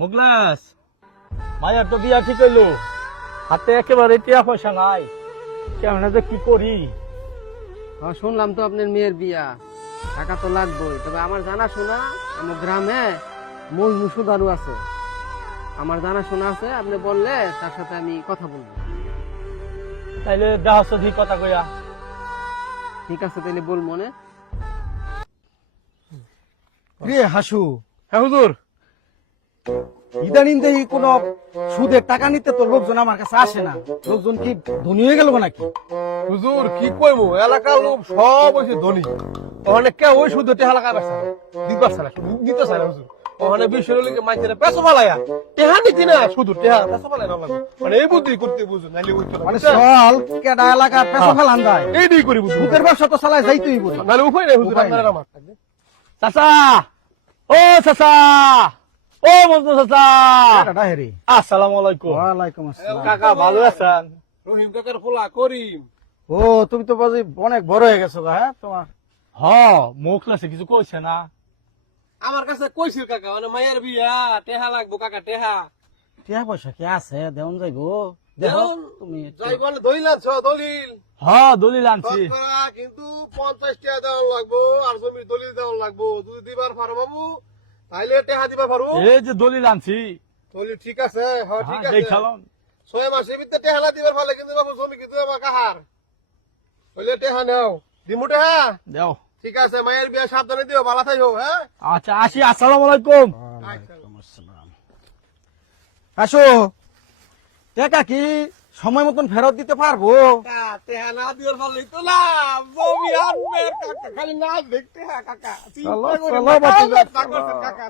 মুগলাস মায়ের তো বিয়া ঠিক হইলো, হাতে একেবারে টিয়া পয়সা নাই, কেমন যে কি করি। শুনলাম তো আপনার মেয়ের বিয়া, টাকা তো লাগবেই। তবে আমার জানা শোনা আমার গ্রামে মজনু সুদারু আছে, আমার জানা শোনা আছে। আপনি বললে তার সাথে আমি কথা বলবো। তাইলে দেহা সধি কথা কইয়া। ঠিক আছে, তাহলে বল মনে। রে হাসু, হ্যাঁ হুজুর। ইদানিং দেখি কোন সুদের টাকা নিতে তো লোকজন আমার কাছে আসে না। লোকজন কি ধনী হয়ে গেল নাকি? হুজুর কি কইবো, এলাকার লোক সব হইছে ধনী। ওখানে কে ওই শুধু টেহা লাগা পারছে না, দিবার ছাড়া নিতে চায় না হুজুর। ওখানে বিশ্বের লিগে মাইছে পেছো ফালাইয়া টেহা নিতি না, শুধু টেহা পেছো ফালাই না লাগবে। মানে এই বুদ্ধি করতে বুঝুন, নাইলে হইতো না। মানে চল কেডা এলাকার পেশা ফেলান যায়, এইটাই করি বুঝুন। সুদের ব্যবসা তো চালায় যাইতেই বলি। নাইলে উপায় নাই হুজুর, উপায় আপনারা নাই। আমার চাচা, ও চাচা, ও মজনু চাচা, কেডা হেরি? আসসালামু আলাইকুম। ওয়ালাইকুম আসসালাম। কাকা ভালো আছেন? রহিম কাকার পোলা করিম। ও তুমি তো বুঝি অনেক বড় হয়ে গেছো গা, হ্যাঁ? তোমার হ, মুখলাসে কিছু কইছে না? আমার কাছে কইছিল কাকা, মানে মায়ের বিয়া, টেহা লাগবো কাকা, টেহা টিয়া পয়সা কি আছে? দেউন যাইবো? দেখো দেউন তুমি একটু। যাই বলে দলিল আনছ, দলিল হ, দলিল আনছি। শতকরা কিন্তু 50 টাকা দেওয়া লাগবো, আর জমির দলিল দেওয়া লাগবো। যদি দিবার পারো বাবু তাইলে টেহা দিবার পারো। এই যে দলিল আনছি, দলিল ঠিক আছে, হ্যাঁ ঠিক আছে। দেখালাম। 6 মাসের ভিতরে টেহা না দিবার পারলে কিন্তু বাবু জমি কিন্তু আমার কাহার হইলে টেহা নাও, দিমু টেহা। দেও। ঠিক আছে, মায়ের বিয়া সাবধানে দিও, ভালো থাইও। হ্যাঁ আচ্ছা আসি, আসসালামু আলাইকুম। ওয়ালাইকুম আসসালাম। হাসু, টাকা কি সময় মতন ফেরত দিতে পারবো? টেহা না দিবার পারলেই তো লাভ, জমি আনবে কাকা, খালি না দেখতে কাকা। চলো, চিন্তা করে চলো, না, বাতি, কাকা, কাকা, কাকা।